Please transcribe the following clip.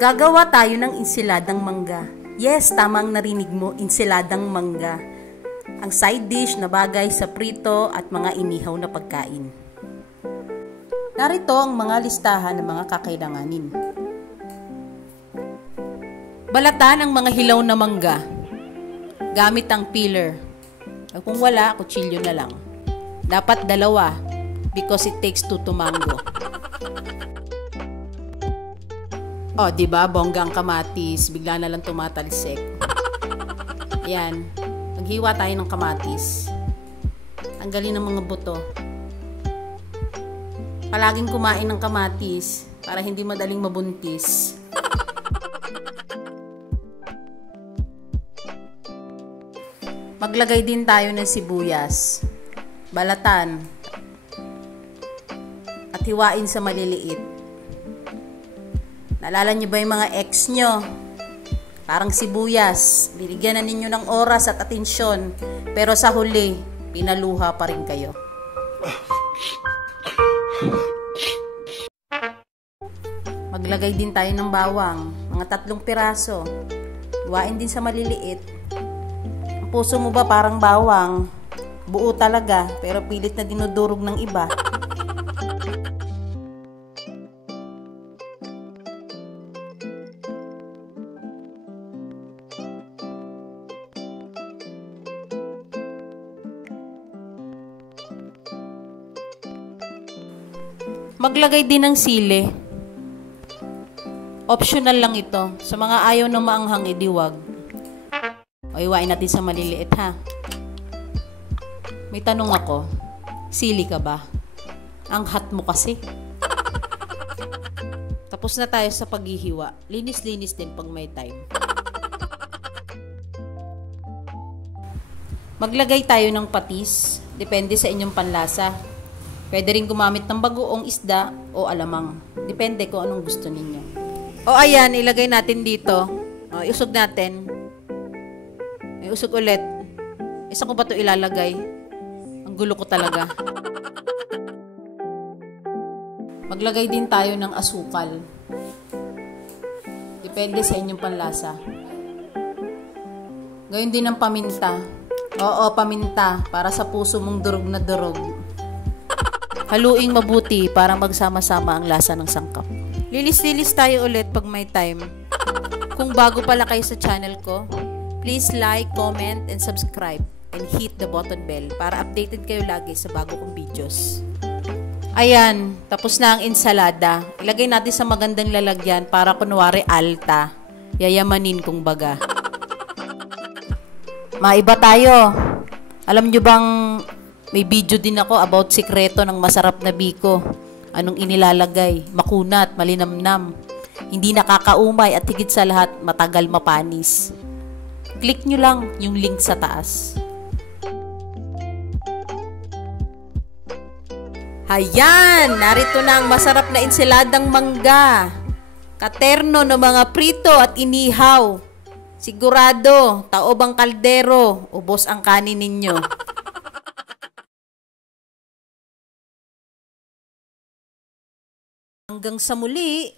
Gagawa tayo ng insiladang mangga. Yes, tamang narinig mo, insiladang mangga. Ang side dish na bagay sa prito at mga inihaw na pagkain. Narito ang mga listahan ng mga kakailanganin. Balatan ang mga hilaw na mangga. Gamit ang peeler. Kung wala, kutsilyo na lang. Dapat dalawa because it takes two to mango. Oh, diba? Bongga ang kamatis. Bigla na lang tumatalsik. Ayan. Maghiwa tayo ng kamatis. Tanggalin ang mga buto. Palaging kumain ng kamatis para hindi madaling mabuntis. Maglagay din tayo ng sibuyas. Balatan. At hiwain sa maliliit. Naalala nyo ba yung mga ex nyo? Parang sibuyas. Binigyan na ninyo ng oras at atensyon. Pero sa huli, pinaluha pa rin kayo. Maglagay din tayo ng bawang. Mga 3 piraso. Hiwain din sa maliliit. Ang puso mo ba parang bawang? Buo talaga, pero pilit na dinudurog ng iba. Maglagay din ng sili. Optional lang ito. Sa mga ayaw na maanghang, idiwag. O iwain natin sa maliliit, ha? May tanong ako. Sili ka ba? Ang hot mo kasi. Tapos na tayo sa paghihiwa. Linis-linis din pag may time. Maglagay tayo ng patis. Depende sa inyong panlasa. Pwede rin gumamit ng bagoong isda o alamang. Depende kung anong gusto ninyo. O ayan, ilagay natin dito. O, iusog natin. Iusog ulit. Isa ko ba ito ilalagay? Ang gulo ko talaga. Maglagay din tayo ng asukal. Depende sa inyong panlasa. Gawin din ng paminta. Oo, paminta. Para sa puso mong durog na durog. Haluing mabuti para magsama-sama ang lasa ng sangkap. Lilis-lilis tayo ulit pag may time. Kung bago pala kayo sa channel ko, please like, comment, and subscribe. And hit the button bell para updated kayo lagi sa bago kong videos. Ayan, tapos na ang ensalada. Ilagay natin sa magandang lalagyan para kunwari alta. Yayamanin kung baga. Maiba tayo. Alam nyo bang may video din ako about sikreto ng masarap na biko. Anong inilalagay? Makunat, malinamnam. Hindi nakakaumay at higit sa lahat, matagal mapanis. Click nyo lang yung link sa taas. Ayan! Narito na ang masarap na ensiladang mangga. Katerno ng mga prito at inihaw. Sigurado, taob ang kaldero, ubos ang kanin ninyo. Hanggang sa muli.